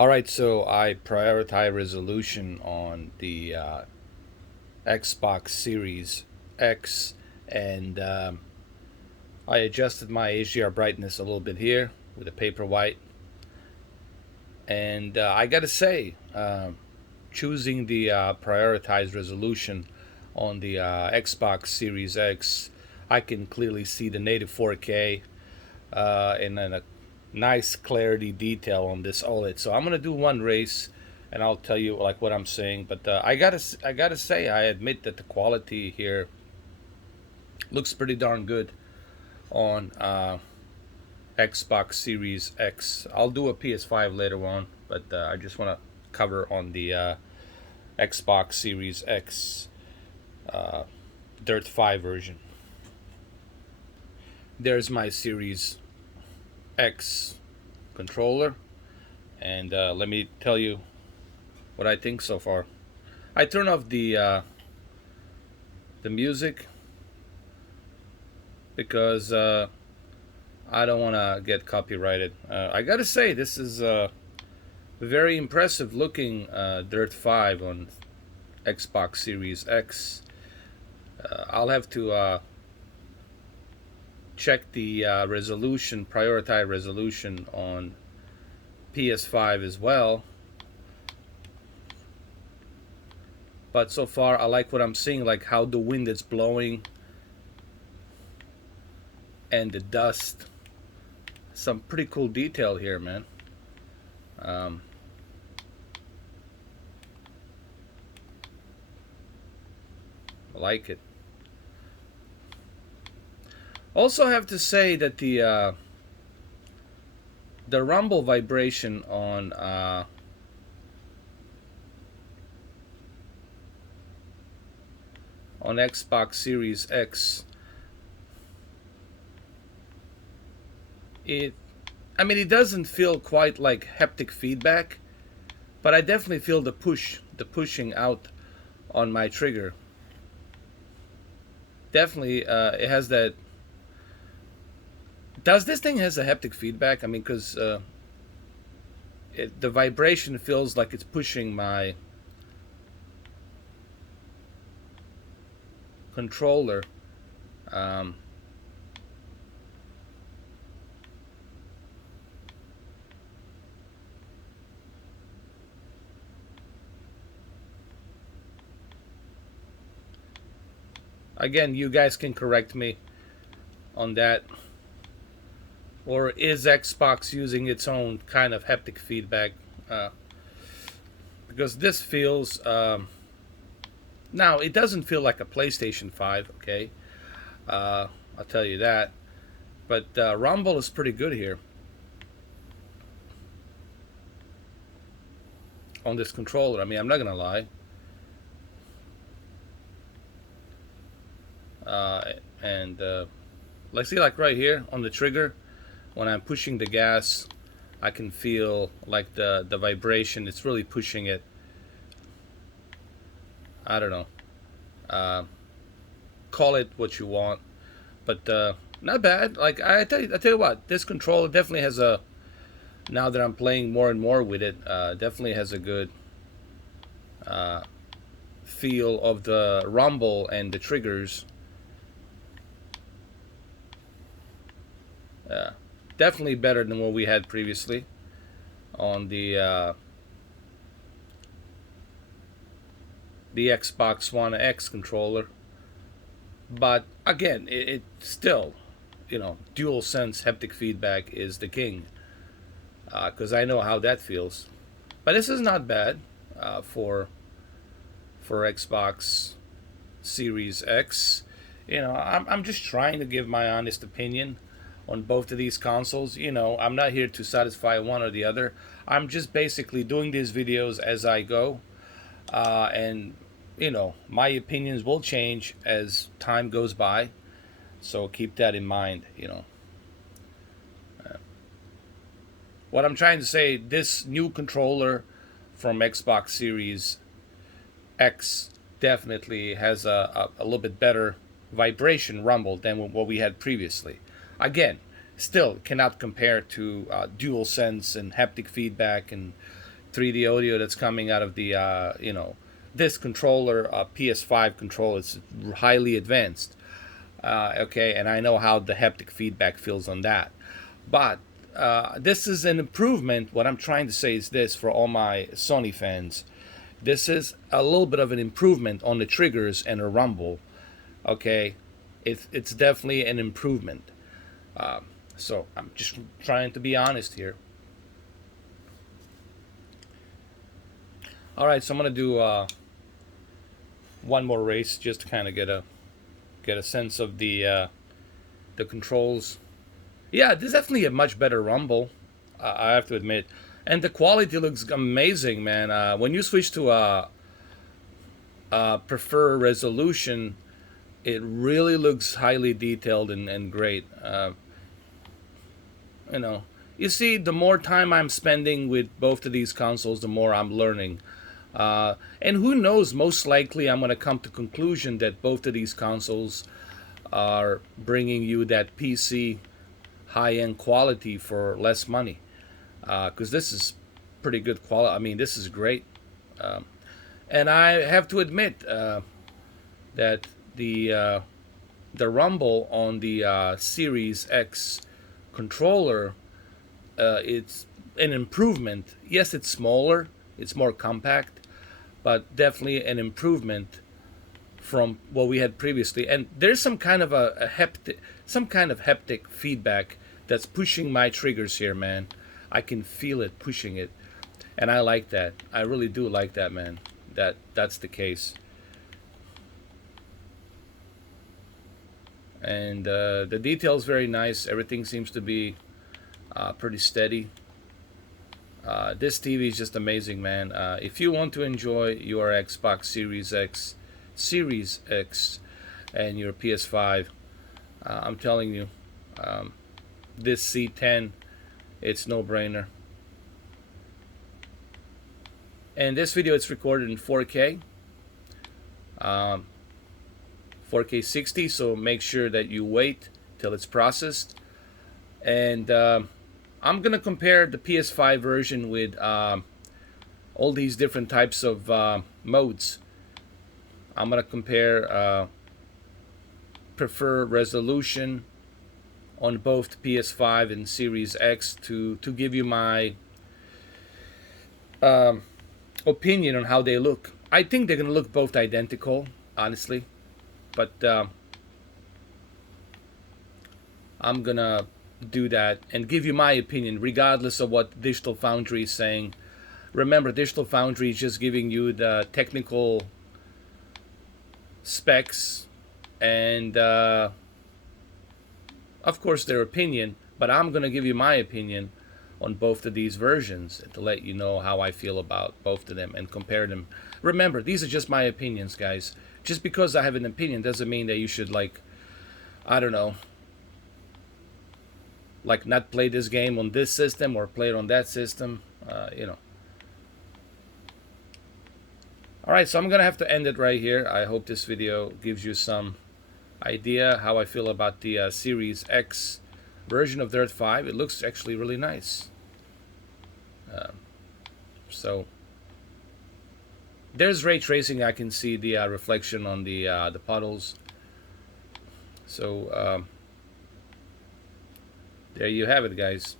Alright, so I prioritize resolution on the Xbox Series X, and I adjusted my HDR brightness a little bit here with a paper white. And I gotta say, choosing the prioritized resolution on the Xbox Series X, I can clearly see the native 4K and then a nice clarity detail on this OLED. So I'm gonna do one race, and I'll tell you like what I'm saying. But I gotta say, I admit that the quality here looks pretty darn good on Xbox Series X. I'll do a PS5 later on, but I just want to cover on the Xbox Series X Dirt 5 version. There's my Series X controller, and let me tell you what I think so far. I turn off the music because I don't want to get copyrighted. I gotta say, this is a very impressive looking Dirt 5 on Xbox Series X. I'll have to check the resolution, prioritize resolution on PS5 as well. But so far, I like what I'm seeing, like how the wind is blowing and the dust. Some pretty cool detail here, man. Um, I like it. Also, have to say that the rumble vibration on Xbox Series X, it I mean, it doesn't feel quite like haptic feedback, but I definitely feel the pushing out on my trigger. Definitely, it has that. Does this thing has a haptic feedback? I mean, because the vibration feels like it's pushing my controller. Um, Again, you guys can correct me on that. Or is Xbox using its own kind of haptic feedback? Because this feels. Now, it doesn't feel like a PlayStation 5, okay? I'll tell you that. But Rumble is pretty good here on this controller. I mean, I'm not going to lie. And let's see, like right here on the trigger, when I'm pushing the gas, I can feel like the vibration. It's really pushing it. I don't know. Call it what you want, but not bad. Like I tell you what, this controller definitely has a. Now that I'm playing more and more with it, definitely has a good uh, feel of the rumble and the triggers. Uh, Definitely better than what we had previously on the Xbox One X controller. But again, it still, dual sense haptic feedback is the king because I know how that feels. But this is not bad for Xbox Series X. I'm just trying to give my honest opinion on both of these consoles. I'm not here to satisfy one or the other. I'm just basically doing these videos as I go. And, my opinions will change as time goes by. So keep that in mind. What I'm trying to say, this new controller from Xbox Series X definitely has a little bit better vibration rumble than what we had previously. Again, still cannot compare to dual sense and haptic feedback and 3D audio that's coming out of the this controller, PS5 controller. It's highly advanced. Okay, and I know how the haptic feedback feels on that. But this is an improvement. What I'm trying to say is this for all my Sony fans. This is a little bit of an improvement on the triggers and a rumble. Okay, it's definitely an improvement. So I'm just trying to be honest here. All right, so I'm gonna do one more race just to kind of get a sense of the controls. Yeah, this is definitely a much better rumble. I have to admit, and the quality looks amazing, man. When you switch to prefer resolution, it really looks highly detailed and great. You know, you see, the more time I'm spending with both of these consoles, the more I'm learning. And who knows? Most likely, I'm going to come to conclusion that both of these consoles are bringing you that PC high-end quality for less money. Because this is pretty good quality. I mean, this is great. And I have to admit that the rumble on the Series X controller, it's an improvement. Yes, it's smaller, it's more compact, but definitely an improvement from what we had previously. And there's some kind of some kind of haptic feedback that's pushing my triggers here, man. I can feel it pushing it, and I like that. I really do like that, man. That's the case. And the details very nice. Everything seems to be pretty steady. This TV is just amazing, man. If you want to enjoy your Xbox Series X, and your PS5, I'm telling you, this C10, it's no brainer. And this video, it's recorded in 4K, 4K 60. So make sure that you wait till it's processed. And I'm gonna compare the PS5 version with all these different types of modes. I'm gonna compare prefer resolution on both PS5 and Series X to give you my opinion on how they look. I think they're gonna look both identical, honestly, but I'm gonna do that and give you my opinion regardless of what Digital Foundry is saying. Remember, Digital Foundry is just giving you the technical specs and of course their opinion, but I'm going to give you my opinion on both of these versions to let you know how I feel about both of them and compare them. Remember, these are just my opinions, guys. Just because I have an opinion doesn't mean that you should, like, I don't know, like not play this game on this system or play it on that system, you know. Alright, so I'm going to have to end it right here. I hope this video gives you some idea how I feel about the Series X version of Dirt 5. It looks actually really nice. So there's ray tracing. I can see the reflection on the puddles. So there you have it, guys.